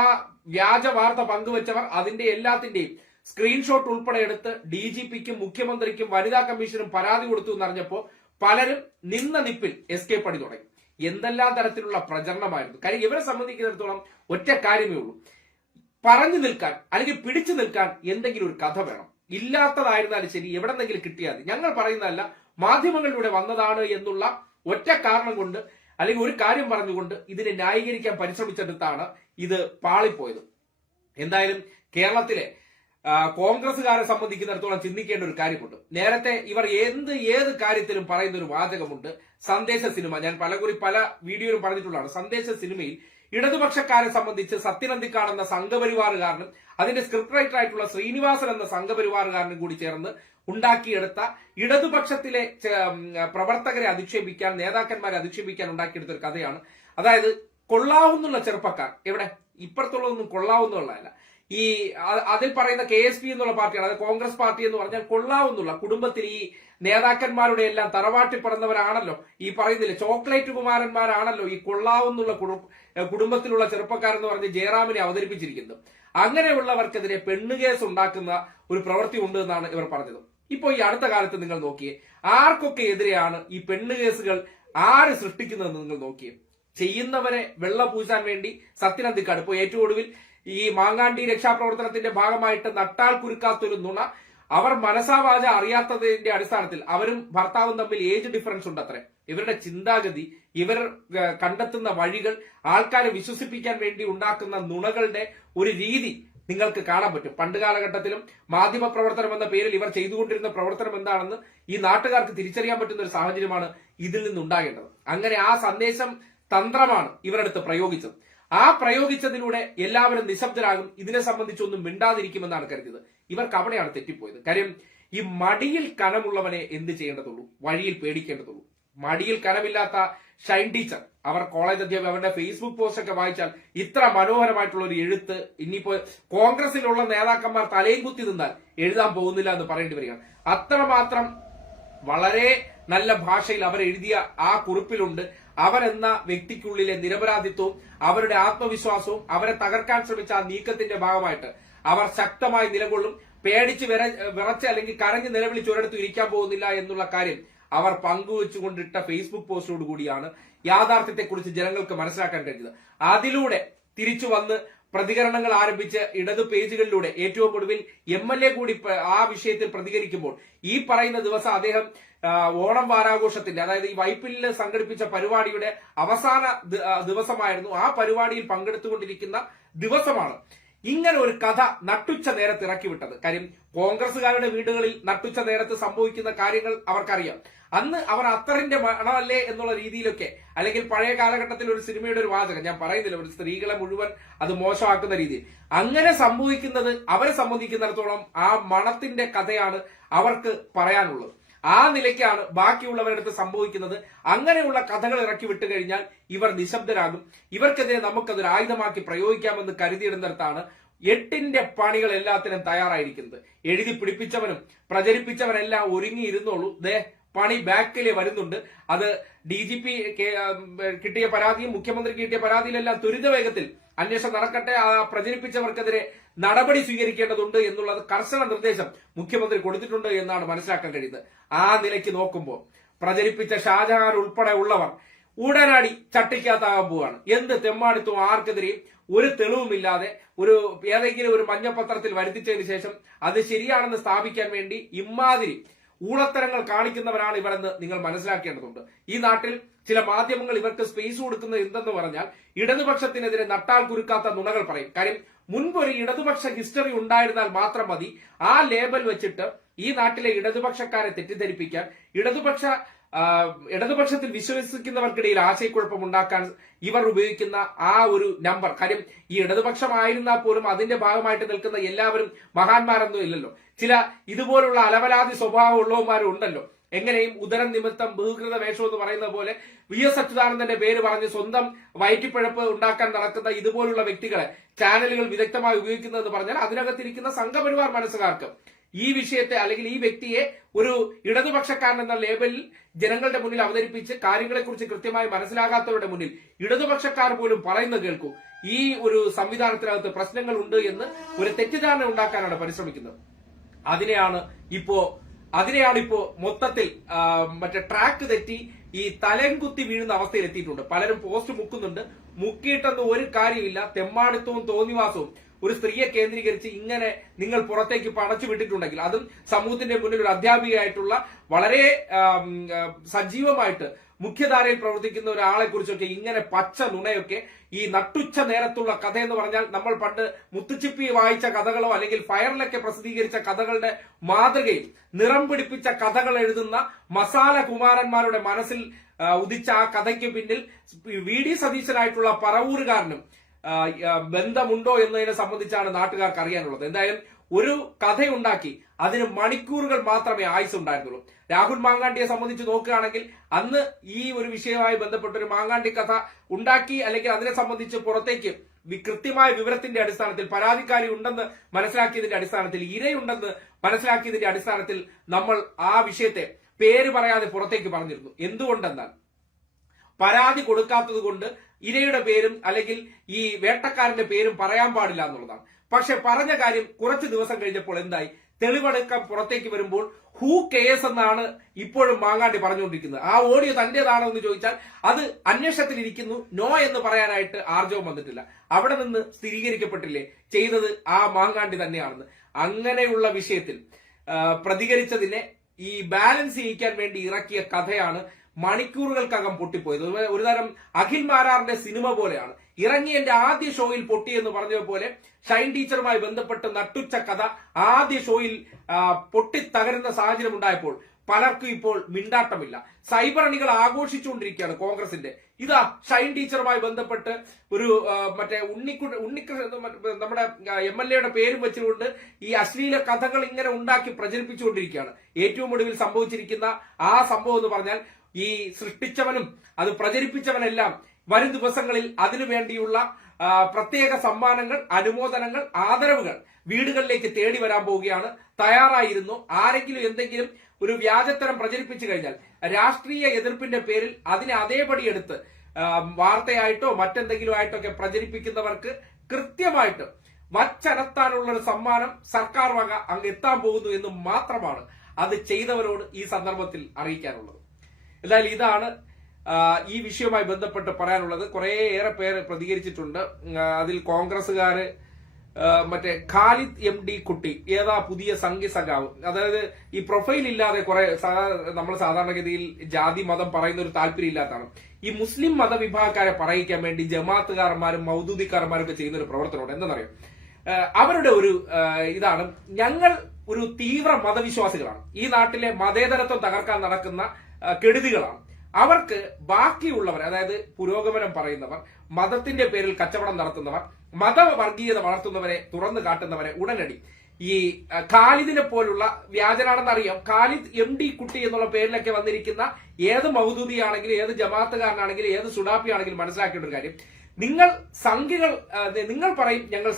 വ്യാജ വാർത്ത പങ്കുവച്ചവർ അതിന്റെ എല്ലാത്തിന്റെയും സ്ക്രീൻഷോട്ട് ഉൾപ്പെടെ എടുത്ത് DGPക്കും മുഖ്യമന്ത്രിക്കും വനിതാ കമ്മീഷനും പരാതി കൊടുത്തു എന്നറിഞ്ഞപ്പോ പലരും നിന്ന നിപ്പിൽ എസ്കേപ്പ് അടി തുടങ്ങി. എന്തെല്ലാം തരത്തിലുള്ള പ്രചരണമായിരുന്നു. കാര്യം ഇവരെ സംബന്ധിക്കുന്നിടത്തോളം ഒറ്റ കാര്യമേ ഉള്ളൂ, പറഞ്ഞു നിൽക്കാൻ അല്ലെങ്കിൽ പിടിച്ചു നിൽക്കാൻ എന്തെങ്കിലും ഒരു കഥ വേണം. ഇല്ലാത്തതായിരുന്നാലും ശരി, എവിടെന്നെങ്കിലും കിട്ടിയാൽ മതി. ഞങ്ങൾ പറയുന്നതല്ല, മാധ്യമങ്ങളിലൂടെ വന്നതാണ് എന്നുള്ള ഒറ്റ കാരണം കൊണ്ട് അല്ലെങ്കിൽ ഒരു കാര്യം പറഞ്ഞുകൊണ്ട് ഇതിനെ ന്യായീകരിക്കാൻ പരിശ്രമിച്ചെടുത്താണ് ഇത് പാളിപ്പോയത്. എന്തായാലും കേരളത്തിലെ കോൺഗ്രസുകാരെ സംബന്ധിക്കുന്നിടത്തോളം ചിന്തിക്കേണ്ട ഒരു കാര്യമുണ്ട്. നേരത്തെ ഇവർ ഏത് കാര്യത്തിലും പറയുന്ന ഒരു വാചകമുണ്ട്, സന്ദേശ സിനിമ. ഞാൻ പല വീഡിയോയിലും പറഞ്ഞിട്ടുള്ളതാണ്. സന്ദേശ സിനിമയിൽ ഇടതുപക്ഷക്കാരെ സംബന്ധിച്ച് സത്യനന്ദിക്കാട് എന്ന സംഘപരിവാറുകാരനും അതിന്റെ സ്ക്രിപ്റ്റ് റൈറ്റർ ആയിട്ടുള്ള ശ്രീനിവാസൻ എന്ന സംഘപരിവാറുകാരനും കൂടി ചേർന്ന് ഉണ്ടാക്കിയെടുത്ത ഇടതുപക്ഷത്തിലെ പ്രവർത്തകരെ അധിക്ഷേപിക്കാൻ, നേതാക്കന്മാരെ അധിക്ഷേപിക്കാൻ ഉണ്ടാക്കിയെടുത്ത ഒരു കഥയാണ്. അതായത് കൊള്ളാവുന്നുള്ള ചെറുപ്പക്കാർ, എവിടെ ഇപ്പുറത്തുള്ളതൊന്നും കൊള്ളാവുന്നുള്ളതല്ല. ഈ അതിൽ പറയുന്ന KSP എന്നുള്ള പാർട്ടിയാണ്, അത് കോൺഗ്രസ് പാർട്ടി എന്ന് പറഞ്ഞാൽ കൊള്ളാവുന്നുള്ള കുടുംബത്തിൽ ഈ നേതാക്കന്മാരുടെ എല്ലാം തറവാട്ടിൽ പിറന്നവരാണല്ലോ, ഈ പറയുന്നില്ല ചോക്ലേറ്റ് കുമാരന്മാരാണല്ലോ ഈ കൊള്ളാവുന്നുള്ള കുടുംബത്തിലുള്ള ചെറുപ്പക്കാരെന്ന് പറഞ്ഞ് ജയറാമിനെ അവതരിപ്പിച്ചിരിക്കുന്നത്. അങ്ങനെയുള്ളവർക്കെതിരെ പെണ്ണുകേസ് ഉണ്ടാക്കുന്ന ഒരു പ്രവൃത്തി ഉണ്ട് എന്നാണ് ഇവർ പറഞ്ഞത്. ഇപ്പൊ ഈ അടുത്ത കാലത്ത് നിങ്ങൾ നോക്കിയേ, ആർക്കൊക്കെ എതിരെയാണ് ഈ പെണ്ണുകേസുകൾ ആര് സൃഷ്ടിക്കുന്നതെന്ന് നിങ്ങൾ നോക്കിയേ. ചെയ്യുന്നവരെ വെള്ള പൂശാൻ വേണ്ടി സത്യനന്ദിക്കാട് ഇപ്പൊ ഏറ്റവും ഒടുവിൽ ഈ മാങ്ങാണ്ടി രക്ഷാപ്രവർത്തനത്തിന്റെ ഭാഗമായിട്ട് നട്ടാൽ കുരുക്കാത്തൊരു നുണ അവർ മനസാവാച അറിയാത്തതിന്റെ അടിസ്ഥാനത്തിൽ അവരും ഭർത്താവും തമ്മിൽ ഏജ് ഡിഫറൻസ് ഉണ്ട് അത്രേ. ഇവരുടെ ചിന്താഗതി, ഇവർ കണ്ടെത്തുന്ന വഴികൾ, ആൾക്കാരെ വിശ്വസിപ്പിക്കാൻ വേണ്ടി ഉണ്ടാക്കുന്ന നുണകളുടെ ഒരു രീതി നിങ്ങൾക്ക് കാണാൻ പറ്റും. പണ്ട് കാലഘട്ടത്തിലും മാധ്യമ പ്രവർത്തനം എന്ന പേരിൽ ഇവർ ചെയ്തുകൊണ്ടിരുന്ന പ്രവർത്തനം എന്താണെന്ന് ഈ നാട്ടുകാർക്ക് തിരിച്ചറിയാൻ പറ്റുന്ന ഒരു സാഹചര്യമാണ് ഇതിൽ നിന്നുണ്ടാകേണ്ടത്. അങ്ങനെ ആ സന്ദേശം തന്ത്രമാണ് ഇവരടുത്ത് പ്രയോഗിച്ചത്. ആ പ്രയോഗിച്ചതിലൂടെ എല്ലാവരും നിശബ്ദരാകും, ഇതിനെ സംബന്ധിച്ചൊന്നും മിണ്ടാതിരിക്കുമെന്നാണ് കരുതിയത്. ഇവർക്ക് അവിടെയാണ് തെറ്റിപ്പോയത്. കാര്യം ഈ മടിയിൽ കനമുള്ളവനെ എന്ത് ചെയ്യേണ്ടതുള്ളൂ, വഴിയിൽ പേടിക്കേണ്ടതുള്ളൂ. മടിയിൽ കനമില്ലാത്ത ഷൈൻ ടീച്ചർ, അവർ കോളേജ് അധ്യാപകർ, അവരുടെ ഫേസ്ബുക്ക് പോസ്റ്റ് ഒക്കെ വായിച്ചാൽ ഇത്ര മനോഹരമായിട്ടുള്ള ഒരു എഴുത്ത് ഇനിയിപ്പോ കോൺഗ്രസിലുള്ള നേതാക്കന്മാർ തലയും കുത്തി നിന്നാൽ എഴുതാൻ പോകുന്നില്ല എന്ന് പറയേണ്ടി വരികയാണ്. അത്രമാത്രം വളരെ നല്ല ഭാഷയിൽ അവർ എഴുതിയ ആ കുറിപ്പിലുണ്ട് അവരെന്ന വ്യക്തിക്കുള്ളിലെ നിരപരാധിത്വവും അവരുടെ ആത്മവിശ്വാസവും അവരെ തകർക്കാൻ ശ്രമിച്ച ആ നീക്കത്തിന്റെ ഭാഗമായിട്ട് അവർ ശക്തമായി നിലകൊള്ളും. പേടിച്ച് വിറച്ച് അല്ലെങ്കിൽ കരഞ്ഞ് നിലവിളിച്ച് ഒരിടത്തും ഇരിക്കാൻ പോകുന്നില്ല എന്നുള്ള കാര്യം അവർ പങ്കുവെച്ചുകൊണ്ടിട്ട ഫേസ്ബുക്ക് പോസ്റ്റോട് കൂടിയാണ് യാഥാർത്ഥ്യത്തെക്കുറിച്ച് ജനങ്ങൾക്ക് മനസ്സിലാക്കാൻ കഴിഞ്ഞത്. അതിലൂടെ തിരിച്ചു വന്ന് പ്രതികരണങ്ങൾ ആരംഭിച്ച് ഇടതു പേജുകളിലൂടെ ഏറ്റവും ഒടുവിൽ MLA കൂടി ആ വിഷയത്തിൽ പ്രതികരിക്കുമ്പോൾ ഈ പറയുന്ന ദിവസം അദ്ദേഹം ഓണം വാരാഘോഷത്തിന്റെ, അതായത് ഈ വൈപ്പിലിൽ സംഘടിപ്പിച്ച പരിപാടിയുടെ അവസാന ദിവസമായിരുന്നു. ആ പരിപാടിയിൽ പങ്കെടുത്തുകൊണ്ടിരിക്കുന്ന ദിവസമാണ് ഇങ്ങനെ ഒരു കഥ നട്ടുച്ച നേരത്ത് ഇറക്കിവിട്ടത്. കാര്യം കോൺഗ്രസുകാരുടെ വീടുകളിൽ നട്ടുച്ച നേരത്ത് സംഭവിക്കുന്ന കാര്യങ്ങൾ അവർക്കറിയാം. അന്ന് അവർ അത്തറിന്റെ മണമല്ലേ എന്നുള്ള രീതിയിലൊക്കെ, അല്ലെങ്കിൽ പഴയ കാലഘട്ടത്തിൽ ഒരു സിനിമയുടെ ഒരു വാചകം, ഞാൻ പറയുന്നില്ല, ഒരു സ്ത്രീകളെ മുഴുവൻ അത് മോശമാക്കുന്ന രീതിയിൽ അങ്ങനെ സംഭവിക്കുന്നത് അവരെ സംബന്ധിക്കുന്നിടത്തോളം ആ മണത്തിന്റെ കഥയാണ് അവർക്ക് പറയാനുള്ളത്. ആ നിലയ്ക്കാണ് ബാക്കിയുള്ളവരുടെ അടുത്ത് സംഭവിക്കുന്നത്. അങ്ങനെയുള്ള കഥകൾ ഇറക്കി വിട്ടു കഴിഞ്ഞാൽ ഇവർ നിശബ്ദരാകും. ഇവർക്കെതിരെ നമുക്കതൊരു ആയുധമാക്കി പ്രയോഗിക്കാമെന്ന് കരുതിയിടുന്നിടത്താണ് 8ന്റെ പണികൾ എല്ലാത്തിനും തയ്യാറായിരിക്കുന്നത്. എഴുതി പിടിപ്പിച്ചവനും പ്രചരിപ്പിച്ചവനെല്ലാം ഒരുങ്ങിയിരുന്നോളൂ, ദേ പണി ബാക്കിലെ വരുന്നുണ്ട്. അത് DGP കിട്ടിയ പരാതിയും മുഖ്യമന്ത്രിക്ക് കിട്ടിയ പരാതിയിലെല്ലാം ത്വരിത വേഗത്തിൽ അന്വേഷണം നടക്കട്ടെ. പ്രചരിപ്പിച്ചവർക്കെതിരെ നടപടി സ്വീകരിക്കേണ്ടതുണ്ട് എന്നുള്ളത് കർശന നിർദ്ദേശം മുഖ്യമന്ത്രി കൊടുത്തിട്ടുണ്ട് എന്നാണ് മനസ്സിലാക്കാൻ കഴിയുന്നത്. ആ നിലയ്ക്ക് നോക്കുമ്പോൾ പ്രചരിപ്പിച്ച ഷാജഹാൻ ഉൾപ്പെടെ ഉള്ളവർ ഉടനടി ചട്ടിക്കകത്താകാൻ പോവുകയാണ്. എന്ത് തെമ്മാടിത്വം, ആർക്കെതിരെയും ഒരു തെളിവുമില്ലാതെ ഏതെങ്കിലും ഒരു മഞ്ഞപ്പത്രത്തിൽ വരുത്തിച്ചതിന് ശേഷം അത് ശരിയാണെന്ന് സ്ഥാപിക്കാൻ വേണ്ടി ഇമാതിരി ഊളത്തരങ്ങൾ കാണിക്കുന്നവരാണ് ഇവരെന്ന് നിങ്ങൾ മനസ്സിലാക്കേണ്ടതുണ്ട്. ഈ നാട്ടിൽ ചില മാധ്യമങ്ങൾ ഇവർക്ക് സ്പേസ് കൊടുക്കുന്നത് എന്തെന്ന് പറഞ്ഞാൽ ഇടതുപക്ഷത്തിനെതിരെ നട്ടാൽ കുരുക്കാത്ത നുണകൾ പറയും. കാര്യം മുൻപൊരു ഇടതുപക്ഷ ഹിസ്റ്ററി ഉണ്ടായിരുന്നാൽ മാത്രം മതി ആ ലേബൽ വെച്ചിട്ട് ഈ നാട്ടിലെ ഇടതുപക്ഷക്കാരെ തെറ്റിദ്ധരിപ്പിക്കാൻ, ഇടതുപക്ഷത്തിൽ വിശ്വസിക്കുന്നവർക്കിടയിൽ ആശയക്കുഴപ്പം ഉണ്ടാക്കാൻ ഇവർ ഉപയോഗിക്കുന്ന ആ ഒരു നമ്പർ. കാര്യം ഈ ഇടതുപക്ഷമായിരുന്നാൽ പോലും അതിന്റെ ഭാഗമായിട്ട് നിൽക്കുന്ന എല്ലാവരും മഹാന്മാരൊന്നും ഇല്ലല്ലോ. ചില ഇതുപോലുള്ള അലവലാതി സ്വഭാവമുള്ളവന്മാരും ഉണ്ടല്ലോ. എങ്ങനെയും ഉദരം നിമിത്തം ബഹുകൃത വേഷം എന്ന് പറയുന്ന പോലെ വി എസ് അച്യുതാനന്ദന്റെ പേര് പറഞ്ഞ് സ്വന്തം വയറ്റിപ്പഴപ്പ് ഉണ്ടാക്കാൻ നടക്കുന്ന ഇതുപോലുള്ള വ്യക്തികളെ ചാനലുകൾ വിദഗ്ധമായി ഉപയോഗിക്കുന്നതെന്ന് പറഞ്ഞാൽ അതിനകത്തിരിക്കുന്ന സംഘപരിവാർ മനസ്സുകാർക്ക് ഈ വിഷയത്തെ അല്ലെങ്കിൽ ഈ വ്യക്തിയെ ഒരു ഇടതുപക്ഷക്കാരൻ എന്ന ലേബലിൽ ജനങ്ങളുടെ മുന്നിൽ അവതരിപ്പിച്ച് കാര്യങ്ങളെക്കുറിച്ച് കൃത്യമായി മനസ്സിലാകാത്തവരുടെ മുന്നിൽ ഇടതുപക്ഷക്കാർ പോലും പറയുന്നത് കേൾക്കൂ, ഈ ഒരു സംവിധാനത്തിനകത്ത് പ്രശ്നങ്ങളുണ്ട് എന്ന് ഒരു തെറ്റിദ്ധാരണ ഉണ്ടാക്കാനാണ് പരിശ്രമിക്കുന്നത്. അതിനെയാണ് ഇപ്പോ മൊത്തത്തിൽ മറ്റേ ട്രാക്ക് തെറ്റി ഈ തലം കുത്തി വീഴുന്ന അവസ്ഥയിൽ എത്തിയിട്ടുണ്ട്. പലരും പോസ്റ്റ് മുക്കുന്നുണ്ട്. മുക്കിയിട്ടൊന്നും ഒരു കാര്യമില്ല. തെമ്മാടിത്തവും തോന്നിവാസവും ഒരു സ്ത്രീയെ കേന്ദ്രീകരിച്ച് ഇങ്ങനെ നിങ്ങൾ പുറത്തേക്ക് പടച്ചു വിട്ടിട്ടുണ്ടെങ്കിൽ, അതും സമൂഹത്തിന്റെ മുന്നിൽ ഒരു അധ്യാപികയായിട്ടുള്ള വളരെ സജീവമായിട്ട് മുഖ്യധാരയിൽ പ്രവർത്തിക്കുന്ന ഒരാളെ കുറിച്ചൊക്കെ ഇങ്ങനെ പച്ച നുണയൊക്കെ ഈ നട്ടുച്ച നേരത്തുള്ള കഥ എന്ന് പറഞ്ഞാൽ നമ്മൾ പണ്ട് മുത്തുച്ചിപ്പി വായിച്ച കഥകളോ അല്ലെങ്കിൽ ഫയറിലൊക്കെ പ്രസിദ്ധീകരിച്ച കഥകളുടെ മാതൃകയിൽ നിറം പിടിപ്പിച്ച കഥകൾ എഴുതുന്ന മസാല കുമാരന്മാരുടെ മനസ്സിൽ ഉദിച്ച ആ കഥയ്ക്ക് പിന്നിൽ വി ഡി സതീശനായിട്ടുള്ള പറവൂരുകാരനും ബന്ധമുണ്ടോ എന്നതിനെ സംബന്ധിച്ചാണ് നാട്ടുകാർക്ക് അറിയാനുള്ളത്. എന്തായാലും ഒരു കഥയുണ്ടാക്കി അതിന് മണിക്കൂറുകൾ മാത്രമേ ആയുസ് ഉണ്ടായിരുന്നുള്ളൂ. രാഹുൽ മാങ്ങാണ്ടിയെ സംബന്ധിച്ച് നോക്കുകയാണെങ്കിൽ അന്ന് ഈ ഒരു വിഷയവുമായി ബന്ധപ്പെട്ട ഒരു മാങ്ങാണ്ടി കഥ ഉണ്ടാക്കി അല്ലെങ്കിൽ അതിനെ സംബന്ധിച്ച് പുറത്തേക്ക് കൃത്യമായ വിവരത്തിന്റെ അടിസ്ഥാനത്തിൽ പരാതിക്കാരി ഉണ്ടെന്ന് മനസ്സിലാക്കിയതിന്റെ അടിസ്ഥാനത്തിൽ ഇരയുണ്ടെന്ന് മനസ്സിലാക്കിയതിന്റെ അടിസ്ഥാനത്തിൽ നമ്മൾ ആ വിഷയത്തെ പേര് പറയാതെ പുറത്തേക്ക് പറഞ്ഞിരുന്നു. എന്തുകൊണ്ടെന്നാൽ പരാതി കൊടുക്കാത്തത് കൊണ്ട് ഇരയുടെ പേരും അല്ലെങ്കിൽ ഈ വേട്ടക്കാരന്റെ പേരും പറയാൻ പാടില്ല എന്നുള്ളതാണ്. പക്ഷെ പറഞ്ഞ കാര്യം കുറച്ച് ദിവസം കഴിഞ്ഞപ്പോൾ എന്തായി? തെളിവെടുക്കാൻ പുറത്തേക്ക് വരുമ്പോൾ ഹൂ കേസ് എന്നാണ് ഇപ്പോഴും മാങ്ങാണ്ടി പറഞ്ഞുകൊണ്ടിരിക്കുന്നത്. ആ ഓഡിയോ തന്റേതാണോ എന്ന് ചോദിച്ചാൽ അത് അന്വേഷണത്തിലിരിക്കുന്നു, നോ എന്ന് പറയാനായിട്ട് ആർജവം വന്നിട്ടില്ല. അവിടെ നിന്ന് സ്ഥിരീകരിക്കപ്പെട്ടില്ലേ ചെയ്തത് ആ മാങ്ങാണ്ടി തന്നെയാണെന്ന്. അങ്ങനെയുള്ള വിഷയത്തിൽ പ്രതികരിച്ചതിനെ ഈ ബാലൻസ് ചെയ്യിക്കാൻ വേണ്ടി ഇറക്കിയ കഥയാണ് മണിക്കൂറുകൾക്കകം പൊട്ടിപ്പോയത്. ഒരുതരം അഖിൽ മാരാറിന്റെ സിനിമ പോലെയാണ്. ഇറങ്ങി എന്റെ ആദ്യ ഷോയിൽ പൊട്ടിയെന്ന് പറഞ്ഞതുപോലെ ഷൈൻ ടീച്ചറുമായി ബന്ധപ്പെട്ട് നട്ടുച്ച കഥ ആദ്യ ഷോയിൽ പൊട്ടിത്തകരുന്ന സാഹചര്യം ഉണ്ടായപ്പോൾ പലർക്കും ഇപ്പോൾ മിണ്ടാട്ടമില്ല. സൈബർ അണികൾ ആഘോഷിച്ചുകൊണ്ടിരിക്കുകയാണ് കോൺഗ്രസിന്റെ. ഇതാ ഷൈൻ ടീച്ചറുമായി ബന്ധപ്പെട്ട് ഒരു മറ്റേ നമ്മുടെ MLA പേരും വെച്ചുകൊണ്ട് ഈ അശ്ലീല കഥകൾ ഇങ്ങനെ ഉണ്ടാക്കി പ്രചരിപ്പിച്ചുകൊണ്ടിരിക്കുകയാണ്. ഏറ്റവും ഒടുവിൽ സംഭവിച്ചിരിക്കുന്ന ആ സംഭവം എന്ന് പറഞ്ഞാൽ ഈ സൃഷ്ടിച്ചവനും അത് പ്രചരിപ്പിച്ചവനെല്ലാം വരും ദിവസങ്ങളിൽ അതിനു വേണ്ടിയുള്ള പ്രത്യേക സമ്മാനങ്ങൾ, അനുമോദനങ്ങൾ, ആദരവുകൾ വീടുകളിലേക്ക് തേടി വരാൻ പോവുകയാണ്. തയ്യാറായിരുന്നു. ആരെങ്കിലും എന്തെങ്കിലും ഒരു വ്യാജത്തരം പ്രചരിപ്പിച്ചു കഴിഞ്ഞാൽ രാഷ്ട്രീയ എതിർപ്പിന്റെ പേരിൽ അതിനെ അതേപടി എടുത്ത് വാർത്തയായിട്ടോ മറ്റെന്തെങ്കിലും ആയിട്ടോ ഒക്കെ പ്രചരിപ്പിക്കുന്നവർക്ക് കൃത്യമായിട്ട് വച്ചനത്താനുള്ള ഒരു സമ്മാനം സർക്കാർ വക അങ്ങ് എത്താൻ പോകുന്നു എന്ന് മാത്രമാണ് അത് ചെയ്തവരോട് ഈ സന്ദർഭത്തിൽ അറിയിക്കാനുള്ളത്. എന്തായാലും ഇതാണ് ഈ വിഷയവുമായി ബന്ധപ്പെട്ട് പറയാനുള്ളത്. കുറേയേറെ പേര് പ്രതികരിച്ചിട്ടുണ്ട്. അതിൽ കോൺഗ്രസുകാര് മറ്റേ ഖാലിദ് MD കുട്ടി ഏതാ പുതിയ സംഘി സഖാവ്, അതായത് ഈ പ്രൊഫൈൽ ഇല്ലാതെ കുറെ നമ്മൾ സാധാരണഗതിയിൽ ജാതി മതം പറയുന്ന ഒരു താല്പര്യം ഇല്ലാത്തതാണ്. ഈ മുസ്ലിം മതവിഭാഗക്കാരെ പറയിക്കാൻ വേണ്ടി ജമാഅത്തുകാരന്മാരും മൗദൂദിക്കാരന്മാരും ഒക്കെ ചെയ്യുന്ന ഒരു പ്രവർത്തനമുണ്ട്. എന്താണെന്നറിയാം, അവരുടെ ഒരു ഇതാണ്, ഞങ്ങൾ ഒരു തീവ്ര മതവിശ്വാസികളാണ്, ഈ നാട്ടിലെ മതേതരത്വം തകർക്കാൻ നടക്കുന്ന കെടുതികളാണ്. അവർക്ക് ബാക്കിയുള്ളവർ, അതായത് പുരോഗമനം പറയുന്നവർ, മതത്തിന്റെ പേരിൽ കച്ചവടം നടത്തുന്നവർ, മതവർഗീയത വളർത്തുന്നവരെ തുറന്നു കാട്ടുന്നവരെ ഉടനടി ഈ ഖാലിദിനെ പോലുള്ള വ്യാജനാണെന്ന് അറിയാം. ഖാലിദ് MD കുട്ടി എന്നുള്ള പേരിലൊക്കെ വന്നിരിക്കുന്ന ഏത് മൗദൂദിയാണെങ്കിലും ഏത് ജമാഅത്തുകാരനാണെങ്കിലും ഏത് സുഡാപ്പി ആണെങ്കിലും മനസ്സിലാക്കേണ്ട ഒരു കാര്യം, നിങ്ങൾ പറയും ഞങ്ങൾ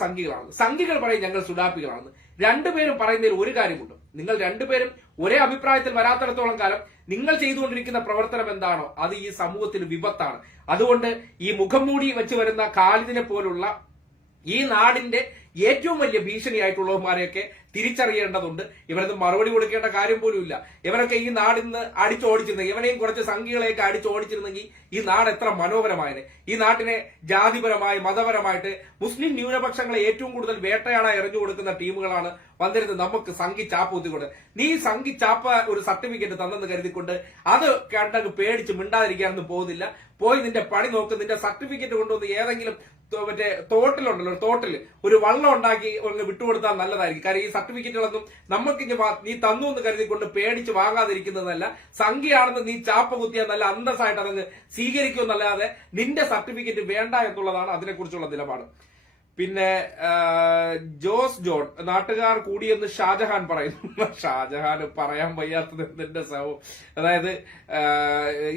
സംഘികൾ പറയും ഞങ്ങൾ സുഡാപ്പികളാണെന്ന്. രണ്ടുപേരും പറയുന്നതിൽ ഒരു കാര്യമുണ്ട്, നിങ്ങൾ രണ്ടുപേരും ഒരേ അഭിപ്രായത്തിൽ വരാത്തിടത്തോളം കാലം നിങ്ങൾ ചെയ്തുകൊണ്ടിരിക്കുന്ന പ്രവർത്തനം എന്താണോ അത് ഈ സമൂഹത്തിന് വിപത്താണ്. അതുകൊണ്ട് ഈ മുഖം മൂടി വെച്ച് വരുന്ന ഖാലിദിനെ പോലുള്ള ഈ നാടിന്റെ ഏറ്റവും വലിയ ഭീഷണിയായിട്ടുള്ളവന്മാരെയൊക്കെ തിരിച്ചറിയേണ്ടതുണ്ട്. ഇവരൊന്നും മറുപടി കൊടുക്കേണ്ട കാര്യം പോലും ഇല്ല. ഇവരൊക്കെ ഈ നാടിന്ന് അടിച്ചോടിച്ചിരുന്നെങ്കിൽ, ഇവനെയും കുറച്ച് സംഘികളെയൊക്കെ അടിച്ചോടിച്ചിരുന്നെങ്കിൽ ഈ നാട് എത്ര മനോഹരമായത്. ഈ നാട്ടിനെ ജാതിപരമായി മതപരമായിട്ട് മുസ്ലിം ന്യൂനപക്ഷങ്ങളെ ഏറ്റവും കൂടുതൽ വേട്ടയാടാൻ എറിഞ്ഞു കൊടുക്കുന്ന ടീമുകളാണ് വന്നിരുന്നത് നമുക്ക് സംഘി ചാപ്പ് കുത്തിക്കൊണ്ട്. നീ സംഘി ചാപ്പ ഒരു സർട്ടിഫിക്കറ്റ് തന്നെന്ന് കരുതിക്കൊണ്ട് അത് കേട്ടങ്ങ് പേടിച്ച് മിണ്ടാതിരിക്കാനൊന്നും പോകുന്നില്ല. പോയി നിന്റെ പണി നോക്ക്. നിന്റെ സർട്ടിഫിക്കറ്റ് കൊണ്ടുവന്ന് ഏതെങ്കിലും മറ്റേ തോട്ടിലുണ്ടല്ലോ, തോട്ടിൽ ഒരു വള്ളം ഉണ്ടാക്കി വിട്ടുകൊടുത്താൽ നല്ലതായിരിക്കും. കാര്യം ഈ സർട്ടിഫിക്കറ്റുകളൊന്നും നമുക്ക് നീ തന്നു എന്ന് കരുതിക്കൊണ്ട് പേടിച്ച് വാങ്ങാതിരിക്കുന്നതല്ല. സംഖ്യയാണെന്ന് നീ ചാപ്പ കുത്തിയാൽ നല്ല അന്തസ്സായിട്ട് അതങ്ങ് സ്വീകരിക്കുമെന്നല്ലാതെ നിന്റെ സർട്ടിഫിക്കറ്റ് വേണ്ട എന്നുള്ളതാണ് അതിനെക്കുറിച്ചുള്ള നിലപാട്. പിന്നെ ജോസ് ജോൺ നാട്ടുകാർ കൂടിയെന്ന് ഷാജഹാൻ പറയുന്നു. ഷാജഹാൻ പറയാൻ വയ്യാത്തത് എന്തിന്റെ സഹോ. അതായത്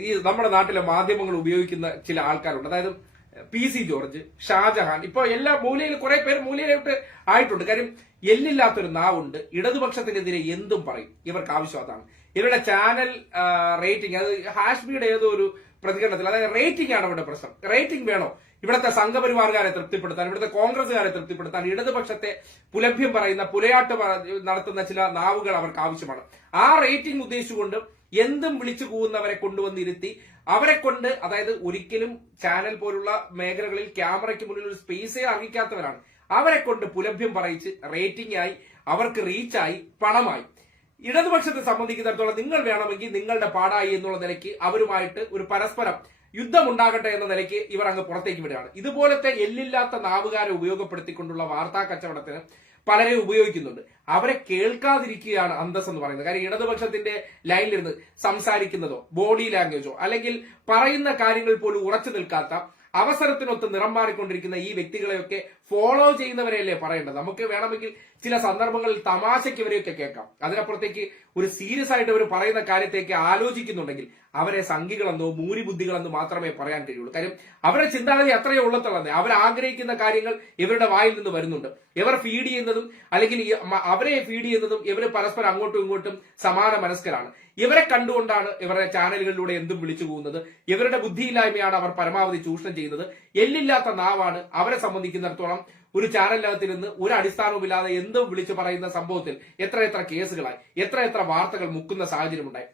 ഈ നമ്മുടെ നാട്ടിലെ മാധ്യമങ്ങൾ ഉപയോഗിക്കുന്ന ചില ആൾക്കാരുണ്ട്. അതായത് PC ജോർജ്, ഷാജഹാൻ, ഇപ്പൊ എല്ലാ മൂലയിൽ കുറെ പേര് മൂലയിലോട്ട് ആയിട്ടുണ്ട്. കാര്യം എല്ലില്ലാത്തൊരു നാവുണ്ട്. ഇടതുപക്ഷത്തിനെതിരെ എന്തും പറയും. ഇവർക്ക് ആവശ്യം അതാണ്. ഇവരുടെ ചാനൽ റേറ്റിംഗ്, അത് ഹാഷ്മിയുടെ ഏതോ ഒരു പ്രതികരണത്തിൽ, അതായത് റേറ്റിംഗ് ആണ് ഇവിടെ പ്രശ്നം. റേറ്റിംഗ് വേണോ? ഇവിടുത്തെ സംഘപരിവാറുകാരെ തൃപ്തിപ്പെടുത്താൻ, ഇവിടുത്തെ കോൺഗ്രസുകാരെ തൃപ്തിപ്പെടുത്താൻ, ഇടതുപക്ഷത്തെ പുലഭ്യം പറയുന്ന, പുലയാട്ട് നടത്തുന്ന ചില നാവുകൾ അവർക്ക് ആവശ്യമാണ്. ആ റേറ്റിംഗ് ഉദ്ദേശിച്ചുകൊണ്ട് എന്തും വിളിച്ചു കൂവുന്നവരെ കൊണ്ടുവന്നിരുത്തി അവരെ കൊണ്ട്, അതായത് ഒരിക്കലും ചാനൽ പോലുള്ള മേഖലകളിൽ ക്യാമറയ്ക്ക് മുന്നിൽ ഒരു സ്പേസേ അർഹിക്കാത്തവരാണ്, അവരെ കൊണ്ട് പുലഭ്യം പറയിച്ച് റേറ്റിംഗ് ആയി, അവർക്ക് റീച്ചായി, പണമായി. ഇടതുപക്ഷത്തെ സംബന്ധിക്കുന്നിടത്തോളം നിങ്ങൾ വേണമെങ്കിൽ നിങ്ങളുടെ പാടായി എന്നുള്ള നിലയ്ക്ക് അവരുമായിട്ട് ഒരു പരസ്പരം യുദ്ധമുണ്ടാകട്ടെ എന്ന നിലയ്ക്ക് ഇവർ അങ്ങ് പുറത്തേക്ക് വിടുകയാണ്. ഇതുപോലത്തെ എല്ലില്ലാത്ത നാവുകാരെ ഉപയോഗപ്പെടുത്തിക്കൊണ്ടുള്ള വാർത്താ കച്ചവടത്തിന് പലരെ ഉപയോഗിക്കുന്നുണ്ട്. അവരെ കേൾക്കാതിരിക്കുകയാണ് അന്തസ് എന്ന് പറയുന്നത്. കാര്യം ഇടതുപക്ഷത്തിന്റെ ലൈനിലിരുന്ന് സംസാരിക്കുന്നതോ ബോഡി ലാംഗ്വേജോ അല്ലെങ്കിൽ പറയുന്ന കാര്യങ്ങൾ പോലും ഉറച്ചു നിൽക്കാത്ത, അവസരത്തിനൊത്ത് നിറം മാറിക്കൊണ്ടിരിക്കുന്ന ഈ വ്യക്തികളെയൊക്കെ ഫോളോ ചെയ്യുന്നവരെയല്ലേ പറയേണ്ടത്. നമുക്ക് വേണമെങ്കിൽ ചില സന്ദർഭങ്ങളിൽ തമാശയ്ക്ക് ഇവരെയൊക്കെ കേൾക്കാം. അതിനപ്പുറത്തേക്ക് ഒരു സീരിയസ് ആയിട്ട് അവർ പറയുന്ന കാര്യത്തേക്ക് ആലോചിക്കുന്നുണ്ടെങ്കിൽ അവരെ സംഘികളെന്നോ മൂരിബുദ്ധികളെന്നോ മാത്രമേ പറയാൻ കഴിയുള്ളൂ. കാര്യം അവരുടെ ചിന്താഗതി അത്രയേ ഉള്ളത്തുള്ളതേ. അവർ ആഗ്രഹിക്കുന്ന കാര്യങ്ങൾ ഇവരുടെ വായിൽ നിന്ന് വരുന്നുണ്ട്. ഇവർ ഫീഡ് ചെയ്യുന്നതും അല്ലെങ്കിൽ അവരെ ഫീഡ് ചെയ്യുന്നതും ഇവർ പരസ്പരം അങ്ങോട്ടും ഇങ്ങോട്ടും സമാന മനസ്കരാണ്. ഇവരെ കണ്ടുകൊണ്ടാണ് ഇവരുടെ ചാനലുകളിലൂടെ എന്തും വിളിച്ചു പോകുന്നത്. ഇവരുടെ ബുദ്ധിയില്ലായ്മയാണ് അവർ പരമാവധി ചൂഷണം ചെയ്യുന്നത്. എല്ലില്ലാത്ത നാവാണ് അവരെ സംബന്ധിക്കുന്നിടത്തോളം. ഒരു ചാനലിനകത്ത് നിന്ന് ഒരു അടിസ്ഥാനവുമില്ലാതെ എന്തും വിളിച്ചു പറയുന്ന സംഭവത്തിൽ എത്ര കേസുകളായി, എത്ര വാർത്തകൾ മുക്കുന്ന സാഹചര്യമുണ്ടായി,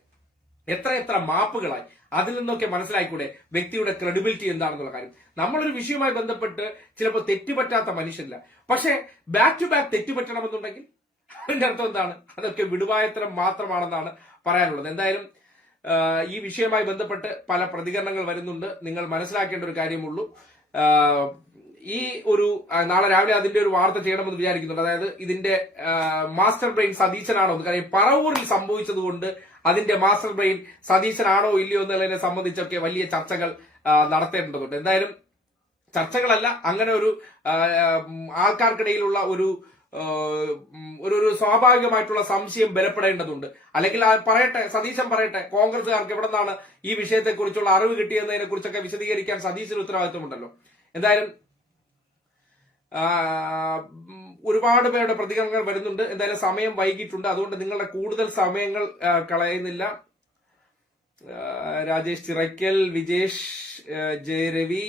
എത്ര മാപ്പുകളായി. അതിൽ നിന്നൊക്കെ മനസ്സിലായിക്കൂടെ വ്യക്തിയുടെ ക്രെഡിബിലിറ്റി എന്താണെന്നുള്ള കാര്യം. നമ്മളൊരു വിഷയവുമായി ബന്ധപ്പെട്ട് ചിലപ്പോൾ തെറ്റുപറ്റാത്ത മനുഷ്യരില്ല, പക്ഷേ ബാക്ക് ടു ബാക്ക് തെറ്റുപറ്റണമെന്നുണ്ടെങ്കിൽ അതിന്റെ അർത്ഥം എന്താണ്? അതൊക്കെ വിടുവായത്തരം മാത്രമാണെന്നാണ് പറയാനുള്ളത്. എന്തായാലും ഈ വിഷയവുമായി ബന്ധപ്പെട്ട് പല പ്രതികരണങ്ങൾ വരുന്നുണ്ട്. നിങ്ങൾ മനസ്സിലാക്കേണ്ട ഒരു കാര്യമുള്ളൂ, ഈ ഒരു നാളെ രാവിലെ അതിന്റെ ഒരു വാർത്ത ചെയ്യണമെന്ന് വിചാരിക്കുന്നുണ്ട്. അതായത് ഇതിന്റെ മാസ്റ്റർ ബ്രെയിൻ സതീശനാണോ എന്ന്. കാര്യം പറവൂരിൽ സംഭവിച്ചതുകൊണ്ട് അതിന്റെ മാസ്റ്റർ ബ്രെയിൻ സതീശനാണോ ഇല്ലയോ എന്നുള്ളതിനെ സംബന്ധിച്ചൊക്കെ വലിയ ചർച്ചകൾ നടത്തേണ്ടതുണ്ട്. എന്തായാലും ചർച്ചകളല്ല, അങ്ങനെ ഒരു ആൾക്കാർക്കിടയിലുള്ള ഒരു സ്വാഭാവികമായിട്ടുള്ള സംശയം ബലപ്പെടേണ്ടതുണ്ട്. അല്ലെങ്കിൽ പറയട്ടെ, സതീശൻ പറയട്ടെ, കോൺഗ്രസുകാർക്ക് എവിടെ നിന്നാണ് ഈ വിഷയത്തെക്കുറിച്ചുള്ള അറിവ് കിട്ടിയതിനെ കുറിച്ചൊക്കെ വിശദീകരിക്കാൻ സതീശന് ഉത്തരവാദിത്വമുണ്ടല്ലോ. എന്തായാലും ഒരുപാട് പേരുടെ പ്രതികരണങ്ങൾ വരുന്നുണ്ട്. എന്തായാലും സമയം വൈകിട്ടുണ്ട്, അതുകൊണ്ട് നിങ്ങളുടെ കൂടുതൽ സമയങ്ങൾ കളയുന്നില്ല. രാജേഷ് ചിറയ്ക്കൽ, വിജേഷ്, ജയരവി,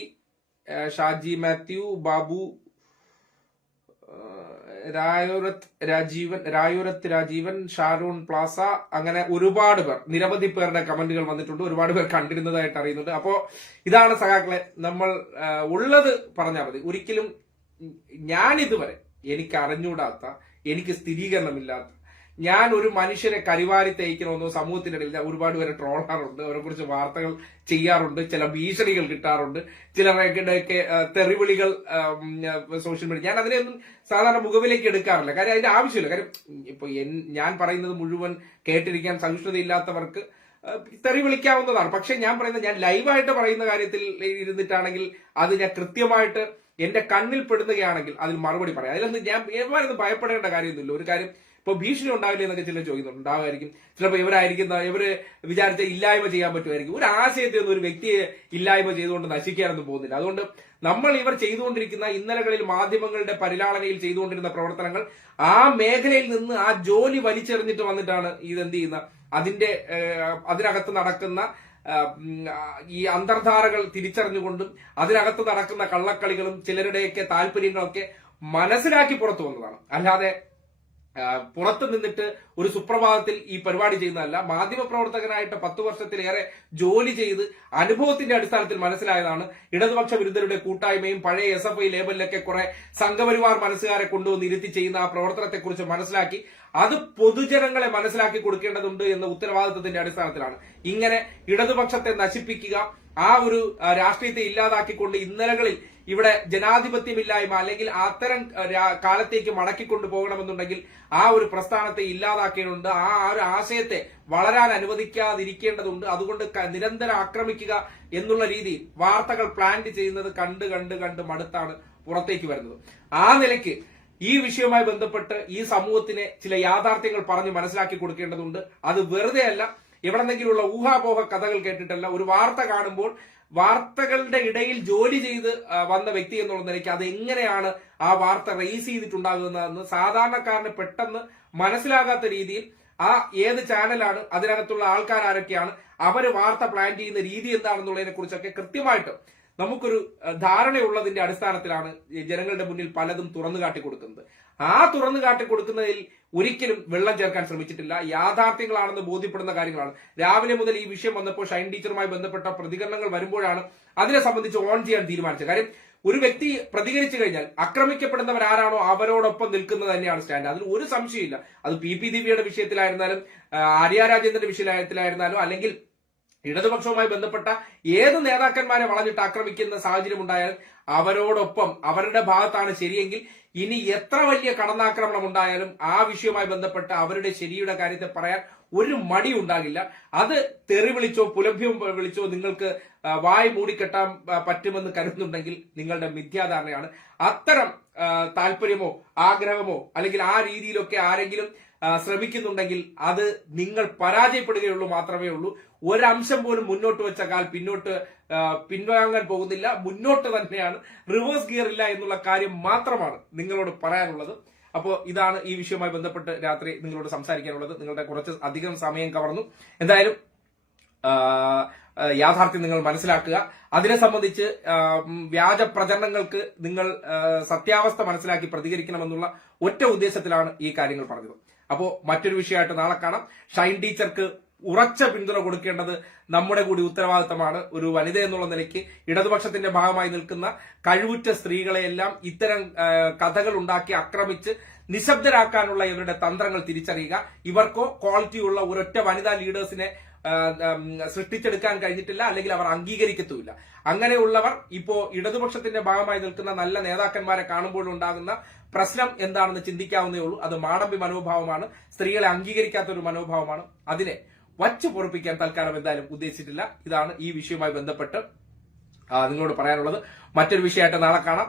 ഷാജി മാത്യു, ബാബു, രായൂരത്ത് രാജീവൻ, ഷാരൂൺ പ്ലാസ, അങ്ങനെ ഒരുപാട് പേർ, നിരവധി പേരുടെ കമന്റുകൾ വന്നിട്ടുണ്ട്. ഒരുപാട് പേർ കണ്ടിരുന്നതായിട്ട് അറിയുന്നുണ്ട്. അപ്പോ ഇതാണ് സഖാക്കളെ, നമ്മൾ ഉള്ളത് പറഞ്ഞാൽ മതി. ഒരിക്കലും ഞാൻ ഇതുവരെ എനിക്ക് അറിഞ്ഞൂടാത്ത, എനിക്ക് സ്ഥിരീകരണമില്ലാത്ത, ഞാൻ ഒരു മനുഷ്യരെ കരിവാരി തേക്കണമെന്നോ സമൂഹത്തിന്റെ ഇടയിൽ ഒരുപാട് പേരെ ട്രോളാറുണ്ട്, അവരെ കുറിച്ച് വാർത്തകൾ ചെയ്യാറുണ്ട്, ചില ഭീഷണികൾ കിട്ടാറുണ്ട്, ചിലരുടെയൊക്കെ തെറിവിളികൾ സോഷ്യൽ മീഡിയ. ഞാൻ അതിനെയൊന്നും സാധാരണ മുഖവിലേക്ക് എടുക്കാറില്ല, കാര്യം അതിന്റെ ആവശ്യമില്ല. കാര്യം ഇപ്പൊ ഞാൻ പറയുന്നത് മുഴുവൻ കേട്ടിരിക്കാൻ സഹിഷ്ണുതയില്ലാത്തവർക്ക് തെറി വിളിക്കാവുന്നതാണ്. പക്ഷെ ഞാൻ പറയുന്നത്, ഞാൻ ലൈവായിട്ട് പറയുന്ന കാര്യത്തിൽ ഇരുന്നിട്ടാണെങ്കിൽ അത് ഞാൻ കൃത്യമായിട്ട് എന്റെ കണ്ണിൽ പെടുന്നതാണെങ്കിൽ അതിൽ മറുപടി പറയാം. അതിലൊന്നും ഞാൻ എവരൊന്നും ഭയപ്പെടേണ്ട കാര്യമൊന്നുമില്ല. ഒരു കാര്യം ഇപ്പൊ ഭീഷണി ഉണ്ടാവില്ല എന്നൊക്കെ ചിലർ ചോദിക്കുന്നുണ്ട്. ഉണ്ടാവുമായിരിക്കും. ചിലപ്പോൾ ഇവര് വിചാരിച്ച ഇല്ലായ്മ ചെയ്യാൻ പറ്റുമായിരിക്കും. ഒരു ആശയത്തെ ഒന്നും ഒരു വ്യക്തിയെ ഇല്ലായ്മ ചെയ്തുകൊണ്ട് നശിക്കാനൊന്നും പോകുന്നില്ല. അതുകൊണ്ട് നമ്മൾ ഇവർ ചെയ്തുകൊണ്ടിരിക്കുന്ന ഇന്നലകളിൽ മാധ്യമങ്ങളുടെ പരിലാളനയിൽ ചെയ്തുകൊണ്ടിരുന്ന പ്രവർത്തനങ്ങൾ, ആ മേഖലയിൽ നിന്ന് ആ ജോലി വലിച്ചെറിഞ്ഞിട്ട് വന്നിട്ടാണ് ഇതെന്ത് ചെയ്യുന്ന, അതിനകത്ത് നടക്കുന്ന ഈ അന്തർധാരകൾ തിരിച്ചറിഞ്ഞുകൊണ്ടും അതിനകത്ത് നടക്കുന്ന കള്ളക്കളികളും ചിലരുടെയൊക്കെ താല്പര്യങ്ങളൊക്കെ മനസ്സിലാക്കി പുറത്തു വന്നതാണ്. അല്ലാതെ പുറത്തു നിന്നിട്ട് ഒരു സുപ്രഭാതത്തിൽ ഈ പരിപാടി ചെയ്യുന്നതല്ല. മാധ്യമപ്രവർത്തകനായിട്ട് 10 വർഷത്തിലേറെ ജോലി ചെയ്ത് അനുഭവത്തിന്റെ അടിസ്ഥാനത്തിൽ മനസ്സിലായതാണ്. ഇടതുപക്ഷ വിരുദ്ധരുടെ കൂട്ടായ്മയും പഴയ SFI ലേബലിലൊക്കെ കുറെ സംഘപരിവാർ മനസ്സുകാരെ കൊണ്ടുവന്ന് ഇരുത്തി ചെയ്യുന്ന ആ പ്രവർത്തനത്തെക്കുറിച്ച് മനസ്സിലാക്കി അത് പൊതുജനങ്ങളെ മനസ്സിലാക്കി കൊടുക്കേണ്ടതുണ്ട് എന്ന ഉത്തരവാദിത്വത്തിന്റെ അടിസ്ഥാനത്തിലാണ് ഇങ്ങനെ ഇടതുപക്ഷത്തെ നശിപ്പിക്കുക, ആ ഒരു രാഷ്ട്രീയത്തെ ഇല്ലാതാക്കിക്കൊണ്ട് ഇന്നലകളിൽ ഇവിടെ ജനാധിപത്യമില്ലായ്മ അല്ലെങ്കിൽ അത്തരം കാലത്തേക്ക് മടക്കിക്കൊണ്ടു പോകണമെന്നുണ്ടെങ്കിൽ ആ ഒരു പ്രസ്ഥാനത്തെ ഇല്ലാതാക്കേണ്ടതുണ്ട്. ആ ഒരു ആശയത്തെ വളരാൻ അനുവദിക്കാതിരിക്കേണ്ടതുണ്ട്. അതുകൊണ്ട് നിരന്തരം ആക്രമിക്കുക എന്നുള്ള രീതിയിൽ വാർത്തകൾ പ്ലാൻ ചെയ്യുന്നത് കണ്ട് മടുത്താണ് പുറത്തേക്ക് വരുന്നത്. ആ നിലയ്ക്ക് ഈ വിഷയവുമായി ബന്ധപ്പെട്ട് ഈ സമൂഹത്തിനെ ചില യാഥാർത്ഥ്യങ്ങൾ പറഞ്ഞ് മനസ്സിലാക്കി കൊടുക്കേണ്ടതുണ്ട്. അത് വെറുതെ അല്ല, എവിടെന്നെങ്കിലുള്ള ഊഹാപോഹ കഥകൾ കേട്ടിട്ടല്ല. ഒരു വാർത്ത കാണുമ്പോൾ വാർത്തകളുടെ ഇടയിൽ ജോലി ചെയ്ത് വന്ന വ്യക്തി എന്നുള്ള നിലയ്ക്ക് അത് എങ്ങനെയാണ് ആ വാർത്ത റേസ് ചെയ്തിട്ടുണ്ടാകുന്നതെന്ന് സാധാരണക്കാരന് പെട്ടെന്ന് മനസ്സിലാകാത്ത രീതിയിൽ ആ ഏത് ചാനലാണ്, അതിനകത്തുള്ള ആൾക്കാർ ആരൊക്കെയാണ്, അവര് വാർത്ത പ്ലാൻ ചെയ്യുന്ന രീതി എന്താണെന്നുള്ളതിനെ കുറിച്ചൊക്കെ കൃത്യമായിട്ട് നമുക്കൊരു ധാരണയുള്ളതിന്റെ അടിസ്ഥാനത്തിലാണ് ജനങ്ങളുടെ മുന്നിൽ പലതും തുറന്നു കാട്ടിക്കൊടുക്കുന്നത്. ആ തുറന്നു കാട്ടിക്കൊടുക്കുന്നതിൽ ഒരിക്കലും വെള്ളം ചേർക്കാൻ ശ്രമിച്ചിട്ടില്ല. യാഥാർത്ഥ്യങ്ങളാണെന്ന് ബോധ്യപ്പെടുന്ന കാര്യങ്ങളാണ്. രാവിലെ മുതൽ ഈ വിഷയം വന്നപ്പോൾ ഷൈൻ ടീച്ചറുമായി ബന്ധപ്പെട്ട പ്രതികരണങ്ങൾ വരുമ്പോഴാണ് അതിനെ സംബന്ധിച്ച് ഓൺ ചെയ്യാൻ തീരുമാനിച്ചത്. കാര്യം ഒരു വ്യക്തി പ്രതികരിച്ചു കഴിഞ്ഞാൽ ആക്രമിക്കപ്പെടുന്നവർ ആരാണോ അവരോടൊപ്പം നിൽക്കുന്നത് തന്നെയാണ് സ്റ്റാൻഡ്. അതിൽ ഒരു സംശയമില്ല. അത് പി ദിവ്യയുടെ വിഷയത്തിലായിരുന്നാലും ആര്യ രാജേന്ദ്രന്റെ വിഷയത്തിലായിരുന്നാലും അല്ലെങ്കിൽ ഇടതുപക്ഷവുമായി ബന്ധപ്പെട്ട ഏത് നേതാക്കന്മാരെ വളഞ്ഞിട്ട് ആക്രമിക്കുന്ന സാഹചര്യം ഉണ്ടായാലും അവരോടൊപ്പം അവരുടെ ഭാഗത്താണ് ശരിയെങ്കിൽ ഇനി എത്ര വലിയ കടന്നാക്രമണം ഉണ്ടായാലും ആ വിഷയവുമായി ബന്ധപ്പെട്ട അവരുടെ ശരിയുടെ കാര്യത്തെ പറയാൻ ഒരു മടി ഉണ്ടാകില്ല. അത് തെറി വിളിച്ചോ പുലഭ്യം വിളിച്ചോ നിങ്ങൾക്ക് വായ് മൂടിക്കെട്ടാൻ പറ്റുമെന്ന് കരുതുന്നുണ്ടെങ്കിൽ നിങ്ങളുടെ മിഥ്യാധാരണയാണ്. അത്തരം താല്പര്യമോ ആഗ്രഹമോ അല്ലെങ്കിൽ ആ രീതിയിലൊക്കെ ആരെങ്കിലും ശ്രമിക്കുന്നുണ്ടെങ്കിൽ അത് നിങ്ങൾ പരാജയപ്പെടുകയുള്ളൂ മാത്രമേ ഉള്ളൂ. ഒരംശം പോലും മുന്നോട്ട് വെച്ച കാൽ പിൻവാങ്ങാൻ പോകുന്നില്ല. മുന്നോട്ട് തന്നെയാണ്, റിവേഴ്സ് ഗിയർ ഇല്ല എന്നുള്ള കാര്യം മാത്രമാണ് നിങ്ങളോട് പറയാനുള്ളത്. അപ്പോൾ ഇതാണ് ഈ വിഷയവുമായി ബന്ധപ്പെട്ട് രാത്രി നിങ്ങളോട് സംസാരിക്കാനുള്ളത്. നിങ്ങളുടെ കുറച്ച് അധികം സമയം കവർന്നു. എന്തായാലും യാഥാർത്ഥ്യം നിങ്ങൾ മനസ്സിലാക്കുക. അതിനെ സംബന്ധിച്ച് വ്യാജ പ്രചരണങ്ങൾക്ക് നിങ്ങൾ സത്യാവസ്ഥ മനസ്സിലാക്കി പ്രതികരിക്കണമെന്നുള്ള ഒറ്റ ഉദ്ദേശത്തിലാണ് ഈ കാര്യങ്ങൾ പറഞ്ഞത്. അപ്പോ മറ്റൊരു വിഷയമായിട്ട് നാളെ കാണാം. ഷൈൻ ടീച്ചർക്ക് ഉറച്ച പിന്തുണ കൊടുക്കേണ്ടത് നമ്മുടെ കൂടി ഉത്തരവാദിത്തമാണ്. ഒരു വനിത എന്നുള്ള നിലയ്ക്ക് ഇടതുപക്ഷത്തിന്റെ ഭാഗമായി നിൽക്കുന്ന കഴിവുറ്റ സ്ത്രീകളെയെല്ലാം ഇത്തരം കഥകൾ ഉണ്ടാക്കി ആക്രമിച്ച് നിശബ്ദരാക്കാനുള്ള ഇവരുടെ തന്ത്രങ്ങൾ തിരിച്ചറിയുക. ഇവർക്കോ ക്വാളിറ്റിയുള്ള ഒരൊറ്റ വനിതാ ലീഡേഴ്സിനെ സൃഷ്ടിച്ചെടുക്കാൻ കഴിഞ്ഞിട്ടില്ല, അല്ലെങ്കിൽ അവർ അംഗീകരിക്കത്തുമില്ല. അങ്ങനെയുള്ളവർ ഇപ്പോ ഇടതുപക്ഷത്തിന്റെ ഭാഗമായി നിൽക്കുന്ന നല്ല നേതാക്കന്മാരെ കാണുമ്പോഴുണ്ടാകുന്ന പ്രശ്നം എന്താണെന്ന് ചിന്തിക്കാവുന്നേ ഉള്ളൂ. അത് മാടമ്പി മനോഭാവമാണ്, സ്ത്രീകളെ അംഗീകരിക്കാത്ത ഒരു മനോഭാവമാണ്. അതിനെ വച്ചു പൊറപ്പിക്കാൻ തൽക്കാലം എന്തായാലും ഉദ്ദേശിച്ചിട്ടില്ല. ഇതാണ് ഈ വിഷയവുമായി ബന്ധപ്പെട്ട് നിങ്ങളോട് പറയാനുള്ളത്. മറ്റൊരു വിഷയമായിട്ട് നാളെ കാണാം.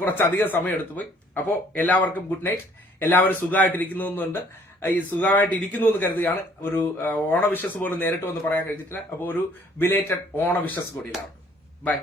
കുറച്ചധികം സമയം എടുത്തുപോയി. അപ്പോൾ എല്ലാവർക്കും ഗുഡ് നൈറ്റ്. എല്ലാവരും സുഖമായിട്ടിരിക്കുന്നുണ്ട്. ഈ സുഖമായിട്ട് ഇരിക്കുന്നു എന്ന് കരുതുകയാണ്. ഒരു ഓണ വിഷസ് പോലും നേരിട്ട് വന്ന് പറയാൻ കഴിഞ്ഞിട്ടില്ല. അപ്പോൾ ഒരു ബിലേറ്റഡ് ഓണ വിഷസ് കൂടിയാണ്. ബൈ.